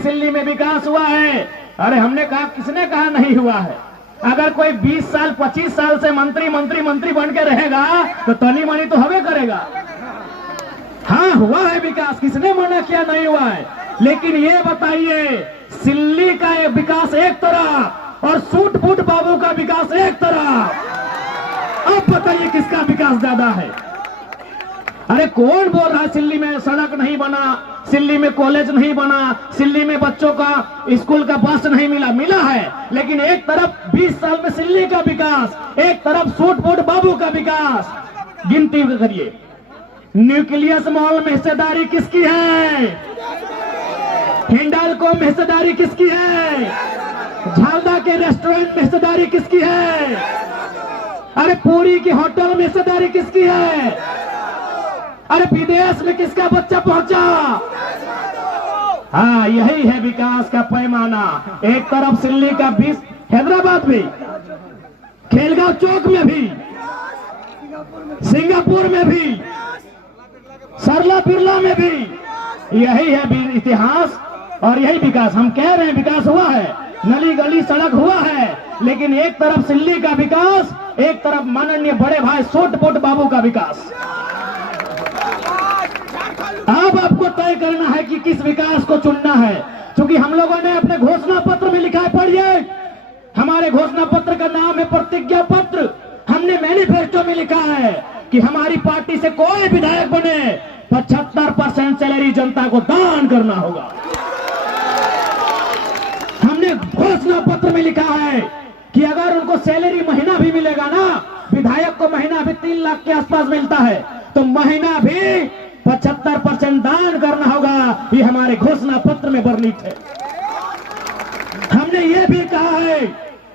सिल्ली में विकास हुआ है। अरे हमने कहा, किसने कहा नहीं हुआ है? अगर कोई 20 साल 25 साल से मंत्री मंत्री मंत्री बन के रहेगा तो तनी मनी तो हवे करेगा। हाँ, हुआ है विकास, किसने मना किया नहीं हुआ है। लेकिन ये बताइए, सिल्ली का विकास एक तरफ और सूट फूट बाबू का विकास एक तरफ। अब बताइए किसका विकास ज्यादा है? अरे कौन बोल रहा है सिल्ली में सड़क नहीं बना, सिल्ली में कॉलेज नहीं बना, सिल्ली में बच्चों का स्कूल का बस नहीं मिला? मिला है, लेकिन एक तरफ 20 साल में सिल्ली का विकास, एक तरफ सूट फूट बाबू का विकास। गिनती करिए, न्यूक्लियस मॉल में हिस्सेदारी किसकी है? हिंडाल्को में हिस्सेदारी किसकी है? झालदा के रेस्टोरेंट में हिस्सेदारी किसकी है? अरे पुरी की होटल में हिस्सेदारी किसकी है? अरे विदेश में किसका बच्चा पहुंचा? हाँ, यही है विकास का पैमाना। एक तरफ सिल्ली का 20, हैदराबाद में, खेलगांव चौक में भी, सिंगापुर में भी, सरला बिरला में भी, यही है इतिहास और यही विकास। हम कह रहे हैं विकास हुआ है, नली गली सड़क हुआ है, लेकिन एक तरफ सिल्ली का विकास, एक तरफ माननीय बड़े भाई सोटपोट बाबू का विकास। अब आपको तय करना है कि किस विकास को चुनना है, क्योंकि हम लोगों ने अपने घोषणा पत्र में लिखा है, पढ़िए, हमारे घोषणा पत्र का नाम है प्रतिज्ञा पत्र। हमने मैनिफेस्टो में लिखा है कि हमारी पार्टी से कोई विधायक बने 75% सैलरी जनता को दान करना होगा। हमने घोषणा पत्र में लिखा है कि अगर उनको सैलरी महीना भी मिलेगा ना, विधायक को महीना भी 3 लाख के आसपास मिलता है, तो महीना भी 75% दान करना होगा। ये हमारे घोषणा पत्र में वर्णित है। हमने ये भी कहा है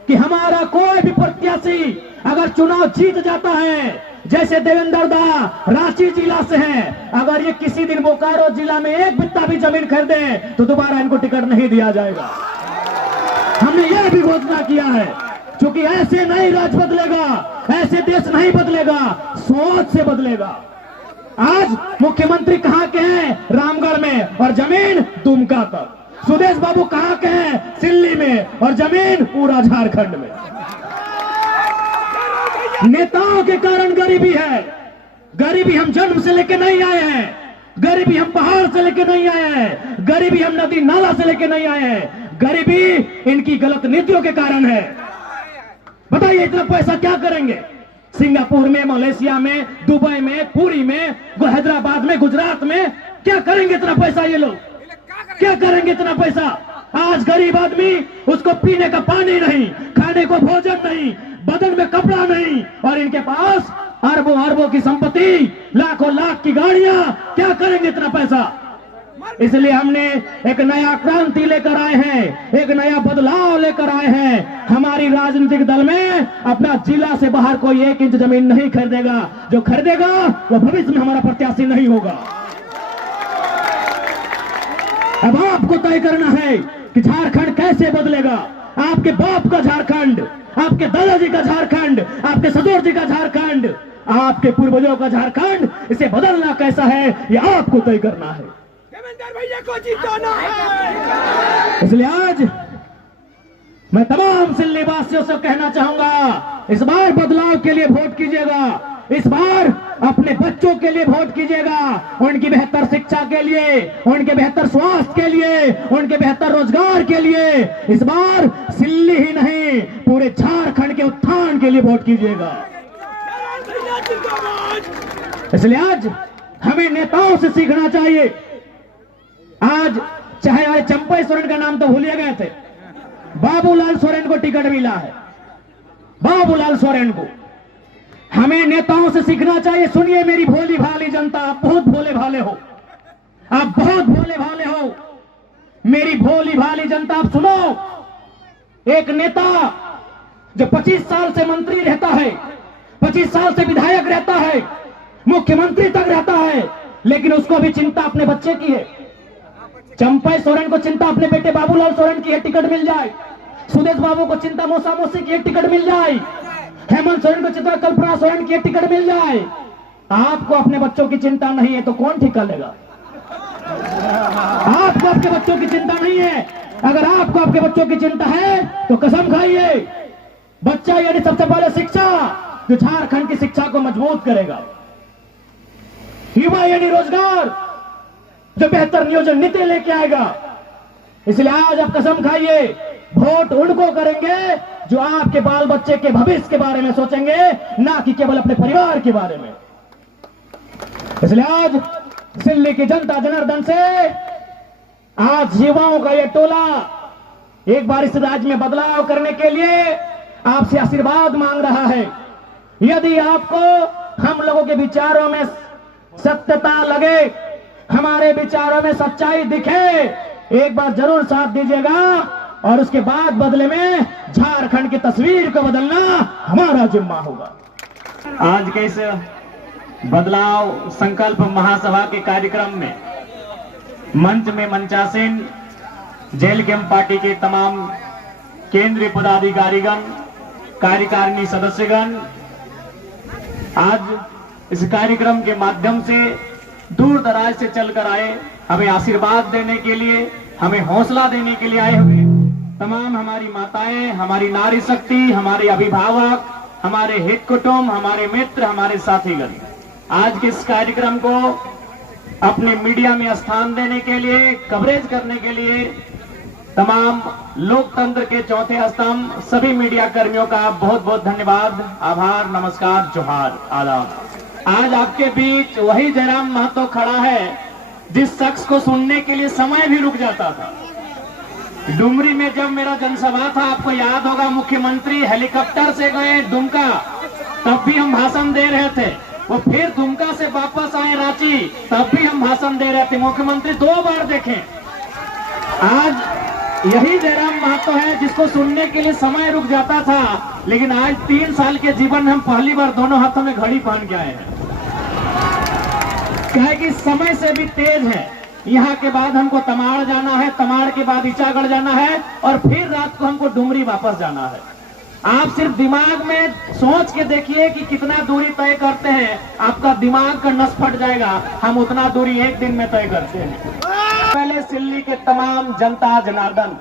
कि हमारा कोई भी प्रत्याशी अगर चुनाव जीत जाता है, जैसे देवेंद्र दा रांची जिला से हैं, अगर ये किसी दिन बोकारो जिला में एक बित्ता भी जमीन खरीदे तो दोबारा इनको टिकट नहीं दिया जाएगा। हमने यह भी घोषणा किया है, क्योंकि ऐसे नहीं राज बदलेगा, ऐसे देश नहीं बदलेगा, सोच से बदलेगा। आज मुख्यमंत्री कहां के हैं? रामगढ़ में, और जमीन दुमका तक। सुदेश बाबू कहां के हैं? सिल्ली में, और जमीन पूरा झारखंड में। नेताओं के कारण गरीबी है। गरीबी हम जन्म से लेके नहीं आए हैं, गरीबी हम पहाड़ से लेके नहीं आए हैं, गरीबी हम नदी नाला से लेके नहीं आए हैं, गरीबी इनकी गलत नीतियों के कारण है। बताइए इतना पैसा क्या करेंगे? सिंगापुर में, मलेशिया में, दुबई में, पुरी में, हैदराबाद में, गुजरात में क्या करेंगे इतना पैसा? ये लोग क्या करेंगे इतना पैसा? आज गरीब आदमी, उसको पीने का पानी नहीं, खाने को भोजन नहीं, बदन में कपड़ा नहीं, और इनके पास अरबों अरबों की संपत्ति, लाखों लाख की गाड़ियां। क्या करेंगे इतना पैसा? इसलिए हमने एक नया क्रांति लेकर आए हैं, एक नया बदलाव लेकर आए हैं। हमारी राजनीतिक दल में अपना जिला से बाहर कोई 1 इंच जमीन नहीं खरीदेगा। जो खरीदेगा वो भविष्य में हमारा प्रत्याशी नहीं होगा। अब आपको तय करना है कि झारखंड कैसे बदलेगा। आपके बाप का झारखंड, आपके दादाजी का झारखंड, आपके ससुर जी का झारखंड, आपके पूर्वजों का झारखंड, इसे बदलना कैसा है ये आपको तय करना है। भैया को जिताना है। इसलिए आज मैं तमाम सिल्ली वासियों से कहना चाहूंगा, इस बार बदलाव के लिए वोट कीजिएगा, इस बार अपने बच्चों के लिए वोट कीजिएगा, उनकी बेहतर शिक्षा के लिए, उनके बेहतर स्वास्थ्य के लिए, उनके बेहतर रोजगार के लिए। इस बार सिल्ली ही नहीं, पूरे झारखंड के उत्थान के लिए वोट कीजिएगा। इसलिए आज हमें नेताओं से सीखना चाहिए। आज चाहे चंपई सोरेन का नाम तो भूलिए गए थे, बाबूलाल सोरेन को टिकट मिला है। बाबूलाल सोरेन को हमें नेताओं से सीखना चाहिए। सुनिए मेरी भोली भाली जनता, आप बहुत भोले भाले हो, आप बहुत भोले भाले हो। मेरी भोली भाली जनता, आप सुनो। एक नेता जो 25 साल से मंत्री रहता है, 25 साल से विधायक रहता है, मुख्यमंत्री तक रहता है, लेकिन उसको भी चिंता अपने बच्चे की है। चंपई सोरेन को चिंता अपने बेटे बाबूलाल सोरेन की है, टिकट मिल जाए। सुदेश बाबू को चिंता मौसा मौसी की है, टिकट मिल जाए। हेमंत सोरेन को चिंता कल्पना सोरेन की टिकट मिल जाए। आपको अपने बच्चों की चिंता नहीं है तो कौन ठिका लेगा? आपको आपके बच्चों की चिंता नहीं है। अगर आपको आपके बच्चों की चिंता है तो कसम खाइए, बच्चा यानी सबसे पहले शिक्षा जो झारखंड की शिक्षा को मजबूत करेगा, युवा यानी रोजगार जो बेहतर नियोजन नीति लेके आएगा। इसलिए आज आप कसम खाइए, वोट उनको करेंगे जो आपके बाल बच्चे के भविष्य के बारे में सोचेंगे, ना कि केवल अपने परिवार के बारे में। इसलिए आज दिल्ली की जनता जनार्दन से आज युवाओं का यह टोला एक बार इस राज्य में बदलाव करने के लिए आपसे आशीर्वाद मांग रहा है। यदि आपको हम लोगों के विचारों में सत्यता लगे, हमारे विचारों में सच्चाई दिखे, एक बार जरूर साथ दीजिएगा और उसके बाद बदले में झारखंड की तस्वीर को बदलना हमारा जिम्मा होगा। आज के इस बदलाव संकल्प महासभा के कार्यक्रम में मंच में मंचासीन जेल कैंप पार्टी के तमाम केंद्रीय पदाधिकारीगण, कार्यकारिणी सदस्यगण आज इस कार्यक्रम के माध्यम से दूर दराज से चलकर आए, हमें आशीर्वाद देने के लिए, हमें हौसला देने के लिए आए हुए तमाम हमारी माताएं, हमारी नारी शक्ति, हमारे अभिभावक, हमारे हित कुटुंब, हमारे मित्र, हमारे साथीगण आज के इस कार्यक्रम को अपने मीडिया में स्थान देने के लिए, कवरेज करने के लिए तमाम लोकतंत्र के चौथे स्तंभ सभी मीडिया कर्मियों का बहुत बहुत धन्यवाद, आभार, नमस्कार, जोहार, आदाब। आज आपके बीच वही जयराम महतो खड़ा है जिस शख्स को सुनने के लिए समय भी रुक जाता था। डुमरी में जब मेरा जनसभा था, आपको याद होगा, मुख्यमंत्री हेलीकॉप्टर से गए दुमका, तब भी हम भाषण दे रहे थे। वो फिर दुमका से वापस आए रांची, तब भी हम भाषण दे रहे थे। मुख्यमंत्री 2 बार देखे। आज यही जयराम महतो है जिसको सुनने के लिए समय रुक जाता था, लेकिन आज 3 साल के जीवन में हम पहली बार दोनों हाथों में घड़ी पहन के आए हैं। क्या है कि समय से भी तेज है। यहाँ के बाद हमको तमाड़ जाना है, तमाड़ के बाद ईचागढ़ जाना है और फिर रात को हमको डुमरी वापस जाना है। आप सिर्फ दिमाग में सोच के देखिए कि कितना दूरी तय करते हैं, आपका दिमाग का नस फट जाएगा। हम उतना दूरी एक दिन में तय करते हैं। पहले दिल्ली के तमाम जनता जनार्दन,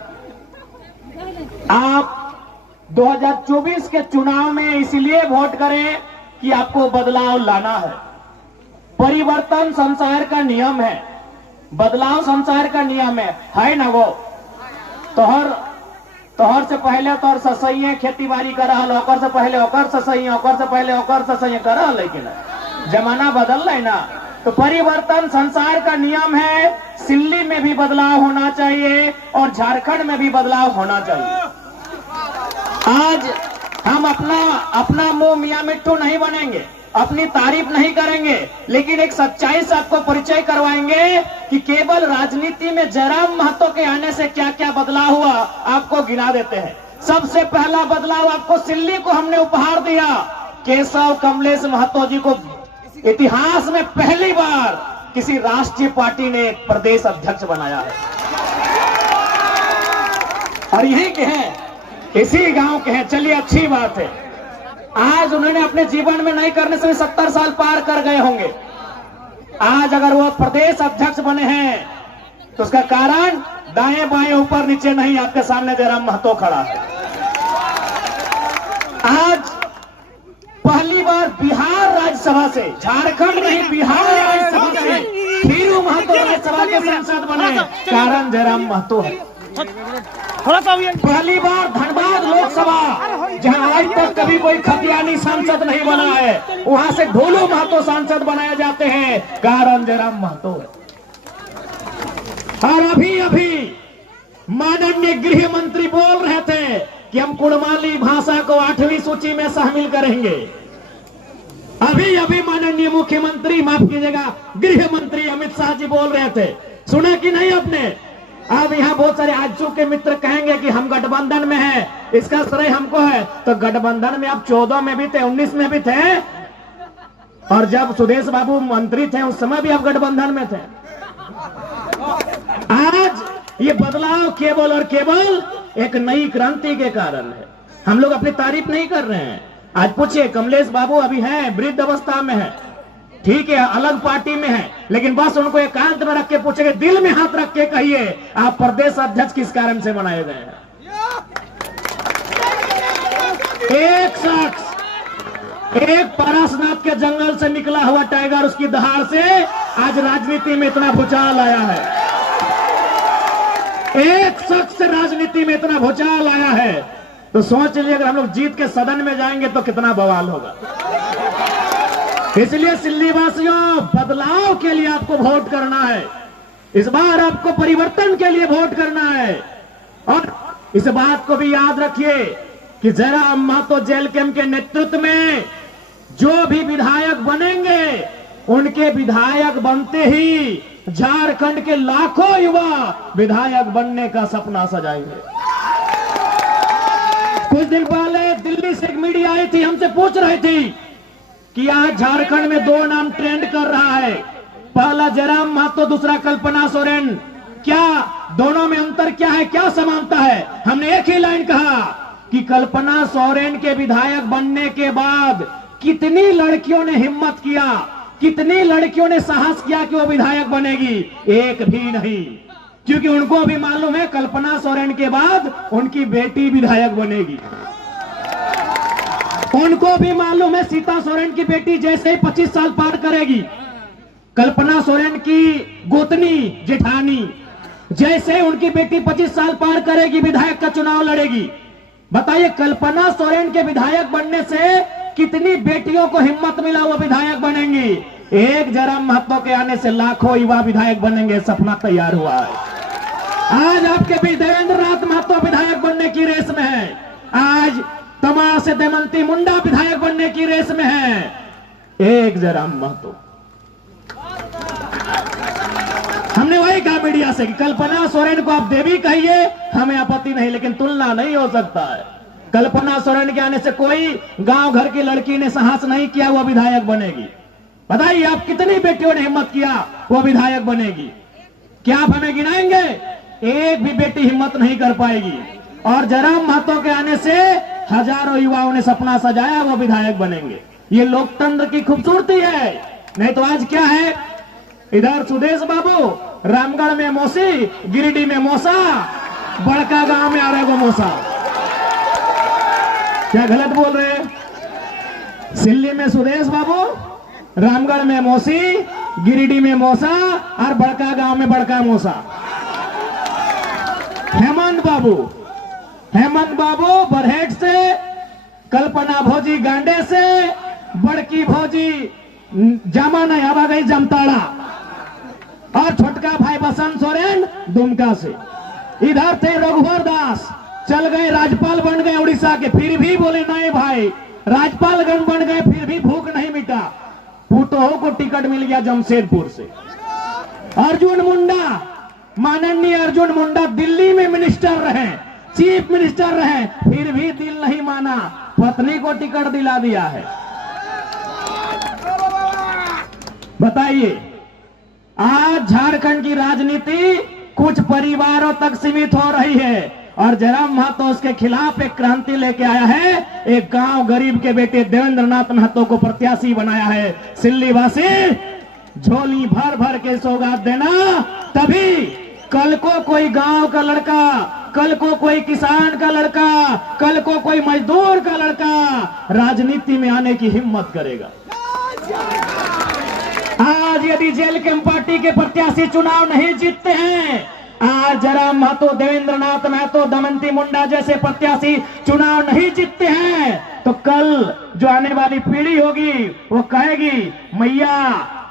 आप 2024 के चुनाव में इसलिए वोट करें कि आपको बदलाव लाना है। परिवर्तन संसार का नियम है, बदलाव संसार का नियम है ना। वो तोहर से पहले तोहर ससैये खेती बाड़ी कर रहा, ओकर से पहले ओकर ससैये, ओकर से पहले ओकर ससैये कर रहा, लेकिन जमाना बदल रहा है ना। तो परिवर्तन संसार का नियम है। दिल्ली में भी बदलाव होना चाहिए और झारखंड में भी बदलाव होना चाहिए। आज हम अपना मुंह मियां मिट्टू नहीं बनेंगे, अपनी तारीफ नहीं करेंगे, लेकिन एक सच्चाई से आपको परिचय करवाएंगे कि केवल राजनीति में जयराम महतो के आने से क्या क्या बदलाव हुआ, आपको गिना देते हैं। सबसे पहला बदलाव आपको दिल्ली को हमने उपहार दिया। केशव कमलेश महतो जी को इतिहास में पहली बार किसी राष्ट्रीय पार्टी ने प्रदेश अध्यक्ष बनाया है, और यही के हैं, इसी गांव के हैं। चलिए, अच्छी बात है। आज उन्होंने अपने जीवन में नहीं करने से 70 साल पार कर गए होंगे। आज अगर वो प्रदेश अध्यक्ष बने हैं तो उसका कारण दाएं बाएं ऊपर नीचे नहीं, आपके सामने जयराम महतो खड़ा है। आज पहली बार बिहार राज्यसभा से, झारखंड नहीं बिहार राज्यसभा से खीरू महतो राज्यसभा के सांसद बने, कारण जयराम महतो है। पहली बार धनबाद लोकसभा, जहां आज तक कभी कोई खतियानी सांसद नहीं बना है, वहां से ढोलू महतो सांसद बनाए जाते हैं, कारण जयराम महतो है। और अभी माननीय गृह मंत्री बोल रहे थे कि हम कुड़माली भाषा को 8वीं सूची में शामिल करेंगे। अभी माननीय मुख्यमंत्री, माफ कीजिएगा, गृह मंत्री अमित शाह जी बोल रहे थे, सुना कि नहीं आपने? अब यहाँ बहुत सारे आजू के मित्र कहेंगे कि हम गठबंधन में हैं, इसका श्रेय हमको है। तो गठबंधन में आप 14 में भी थे, 19 में भी थे, और जब सुदेश बाबू मंत्री थे उस समय भी आप गठबंधन में थे। आज ये बदलाव केवल और केवल एक नई क्रांति के कारण है। हम लोग अपनी तारीफ नहीं कर रहे हैं। आज पूछिए, कमलेश बाबू अभी हैं, वृद्ध अवस्था में है, ठीक है अलग पार्टी में है, लेकिन बस उनको एकांत में रख के पूछेंगे, दिल में हाथ रख के कहिए आप प्रदेश अध्यक्ष किस कारण से बनाए गए हैं। एक शख्स, एक पारसनाथ के जंगल से निकला हुआ टाइगर, उसकी दहाड़ से आज राजनीति में इतना भूचाल आया है। एक शख्स से राजनीति में इतना भूचाल आया है, तो सोच लीजिए अगर हम लोग जीत के सदन में जाएंगे तो कितना बवाल होगा। इसलिए सिल्ली वासियों, बदलाव के लिए आपको वोट करना है। इस बार आपको परिवर्तन के लिए वोट करना है। और इस बात को भी याद रखिए कि जयराम महतो जेल कैंप के नेतृत्व में जो भी विधायक बनेंगे, उनके विधायक बनते ही झारखंड के लाखों युवा विधायक बनने का सपना सजाएंगे। कुछ दिन पहले दिल्ली से एक मीडिया आई थी, हमसे पूछ रही थी कि आज झारखंड में दो नाम ट्रेंड कर रहा है, पहला जयराम महतो, दूसरा कल्पना सोरेन। क्या दोनों में अंतर क्या है, क्या समानता है? हमने एक ही लाइन कहा कि कल्पना सोरेन के विधायक बनने के बाद कितनी लड़कियों ने हिम्मत किया, कितनी लड़कियों ने साहस किया कि वो विधायक बनेगी? एक भी नहीं, क्योंकि उनको भी मालूम है कल्पना सोरेन के बाद उनकी बेटी विधायक बनेगी। उनको भी मालूम है सीता सोरेन की बेटी जैसे ही 25 साल पार करेगी, कल्पना सोरेन की गोतनी जेठानी जैसे उनकी बेटी 25 साल पार करेगी, विधायक का चुनाव लड़ेगी। बताइए कल्पना सोरेन के विधायक बनने से कितनी बेटियों को हिम्मत मिला, वो विधायक बनेंगी। एक जयराम महतो के आने से लाखों युवा विधायक बनेंगे, सपना तैयार हुआ है। आज आपके भी देवेंद्र नाथ महतो विधायक बनने की रेस में है, आज तमाम से दमंती मुंडा विधायक बनने की रेस में है। एक जयराम महतो, हमने वही कहा मीडिया से कि कल्पना सोरेन को आप देवी कहिए, हमें आपत्ति नहीं, लेकिन तुलना नहीं हो सकता है। कल्पना सोरेन के आने से कोई गांव घर की लड़की ने साहस नहीं किया वो विधायक बनेगी। बताइए आप कितनी बेटियों ने हिम्मत किया वो विधायक बनेगी? क्या आप हमें गिनाएंगे? एक भी बेटी हिम्मत नहीं कर पाएगी। और जयराम महतो के आने से हजारों युवाओं ने सपना सजाया वो विधायक बनेंगे। ये लोकतंत्र की खूबसूरती है। नहीं तो आज क्या है, इधर सुदेश बाबू, रामगढ़ में मौसी, गिरिडीह में मौसा, बड़का गांव में आ रहे गो मौसा। क्या गलत बोल रहे हैं? सिल्ली में सुदेश बाबू, रामगढ़ में मौसी, गिरिडीह में मौसा और बड़का गांव में बड़का मौसा। हेमंत बाबू बरहेट से, कल्पना भौजी गांडे से, बड़की भौजी जामा नहीं आवा गई जमताड़ा, और छोटका भाई बसंत सोरेन दुमका से। इधर थे रघुवर दास, चल गए राज्यपाल बन गए उड़ीसा के, फिर भी बोले नहीं भाई राज्यपालगण बन गए फिर भी भूख नहीं मिटा। पुतोह को टिकट मिल गया जमशेदपुर से। अर्जुन मुंडा, माननीय अर्जुन मुंडा दिल्ली में मिनिस्टर रहे, चीफ मिनिस्टर रहे, फिर भी दिल नहीं माना, पत्नी को टिकट दिला दिया है। बताइए आज झारखंड की राजनीति कुछ परिवारों तक सीमित हो रही है, और जयराम महतो उसके खिलाफ एक क्रांति लेके आया है। एक गांव गरीब के बेटे देवेंद्र नाथ महतो को प्रत्याशी बनाया है। सिल्ली वासी झोली भर भर के सौगात देना, तभी कल को कोई गांव का लड़का, कल को कोई किसान का लड़का, कल को कोई मजदूर का लड़का राजनीति में आने की हिम्मत करेगा। आज यदि जेल कैंप पार्टी के प्रत्याशी चुनाव नहीं जीतते हैं, आज जयराम महतो, देवेंद्र नाथ महतो, दमंती मुंडा जैसे प्रत्याशी चुनाव नहीं जीतते हैं, तो कल जो आने वाली पीढ़ी होगी वो कहेगी मैया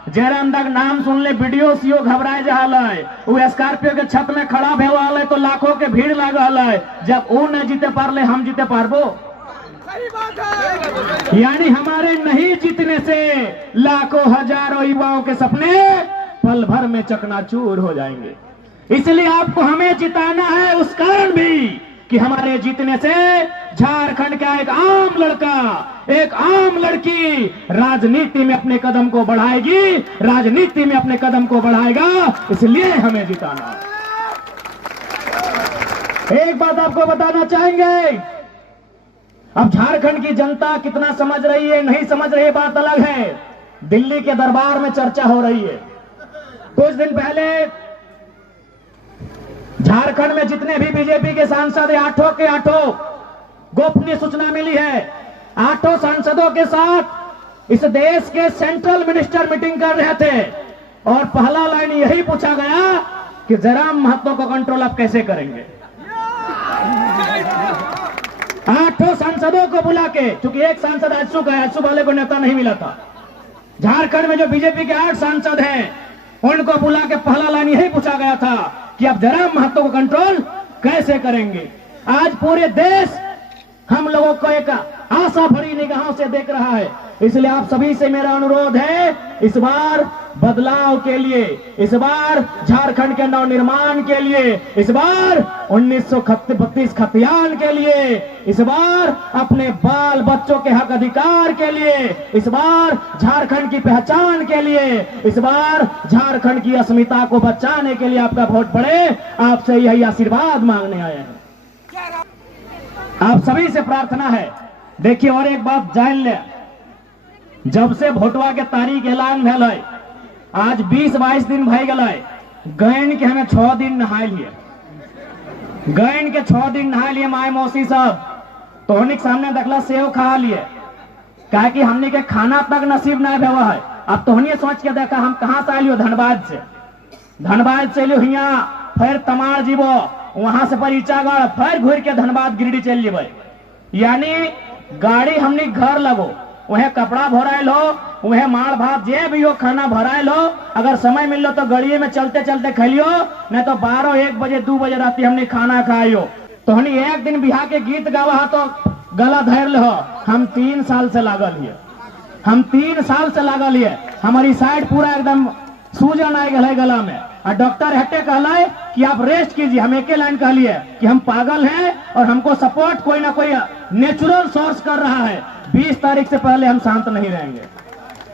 जयराम तक नाम सुन ले वीडियो सीओ घबराए जा है, वो स्कॉर्पियो के छत में खड़ा भेवा है तो लाखों के भीड़ लागल है, जब वो न जीते पारले हम जीते पारबो। यानी हमारे नहीं जीतने से लाखों हजारों युवाओं के सपने पल भर में चकनाचूर हो जाएंगे। इसलिए आपको हमें जिताना है, उस कारण भी कि हमारे जीतने से झारखंड का एक आम लड़का, एक आम लड़की राजनीति में अपने कदम को बढ़ाएगी, राजनीति में अपने कदम को बढ़ाएगा, इसलिए हमें जिताना। एक बात आपको बताना चाहेंगे, अब झारखंड की जनता कितना समझ रही है नहीं समझ रही है बात अलग है, दिल्ली के दरबार में चर्चा हो रही है। कुछ दिन पहले झारखंड में जितने भी बीजेपी के सांसद हैं, आठों के आठों गोपनीय सूचना मिली है, आठों सांसदों के साथ इस देश के सेंट्रल मिनिस्टर मीटिंग कर रहे थे और पहला लाइन यही पूछा गया कि जयराम महतो को कंट्रोल आप कैसे करेंगे। आठों सांसदों को बुला के, क्योंकि एक सांसद आजसू का है, आजसू वाले को नेता नहीं मिला था। झारखंड में जो बीजेपी के 8 सांसद हैं उनको बुला के पहला लाइन यही पूछा गया था कि आप जयराम महतो को कंट्रोल कैसे करेंगे। आज पूरे देश हम लोगों को एक आशा भरी निगाहों से देख रहा है। इसलिए आप सभी से मेरा अनुरोध है, इस बार बदलाव के लिए, इस बार झारखंड के नवनिर्माण के लिए, इस बार 1932 खतियान के लिए, इस बार अपने बाल बच्चों के हक अधिकार के लिए, इस बार झारखंड की पहचान के लिए, इस बार झारखंड की अस्मिता को बचाने के लिए आपका वोट पड़े। आपसे यही आशीर्वाद मांगने आए हैं। आप सभी से प्रार्थना है। देखिए और एक बात जान ले, जब से भोटवा के तारीख ऐलान भेल है, आज 20-22 दिन भय गल है। गैन के हमें 6 दिन नहाय लिए, गैन के 6 दिन नहा लिए। माय मौसी सब तोहनी के सामने देखला सेव खा लिए, कहा कि हमने के खाना तक नसीब नहीं भेवा है। अब तोहनी सोच के देखा हम कहां से आलियो, धनबाद से, धनबाद से लियो हियाँ, फिर तमाड़ जीवो, वहां से पर ईचागढ़, फिर घूर के धनबाद गिरिडीह चल जेबे। यानी गाड़ी हमने घर लगो, वह कपड़ा भरायल हो, वह माड़ भात जे भी हो खाना भरायल हो। अगर समय मिल लो तो गाड़िए में चलते चलते खलियो, नहीं तो 12-1 बजे 2 बजे राती हमने खाना खाइयो। तो हमने एक दिन बिहार के गीत गावा तो गला धैर लो। हम 3 साल से लागल हिए, हम 3 साल से लागल हिए। हमारी साइड पूरा एकदम सूजन आ गया गला में, और डॉक्टर हटे कहला कि आप रेस्ट कीजिए। हम एक लाइन कहलिए कि हम पागल हैं और हमको सपोर्ट कोई ना कोई नेचुरल सोर्स कर रहा है। 20 तारीख से पहले हम शांत नहीं रहेंगे।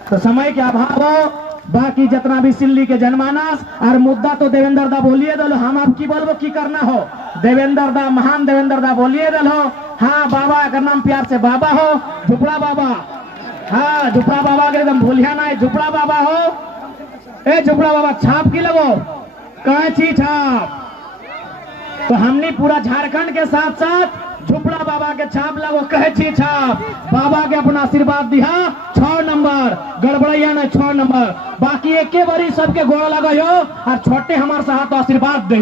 तो समय के अभाव हो, बाकी जितना भी सिल्ली के जनमानस और मुद्दा तो देवेंद्र दा बोलिए दलो। हम आप की बोलबो की करना हो, देवेंद्र दा, महान देवेंद्र दा बोलिए दलो। हाँ बाबा, अगर नाम प्यार से बाबा हो, झुपड़ा बाबा। हाँ झुपड़ा बाबा के एकदम भूलिया ना, झुपड़ा बाबा हो। ए झुपड़ा बाबा छाप की लगो, कैची छाप। तो हमने पूरा झारखंड के साथ साथ झुपड़ा बाबा के छाप लगो, कैची छाप। बाबा के अपना आशीर्वाद दिया 6 नंबर, गड़बड़ैया ने 6 नंबर। बाकी एक बारी सबके गोड़ लगो और छोटे हमारे साथ आशीर्वाद दे।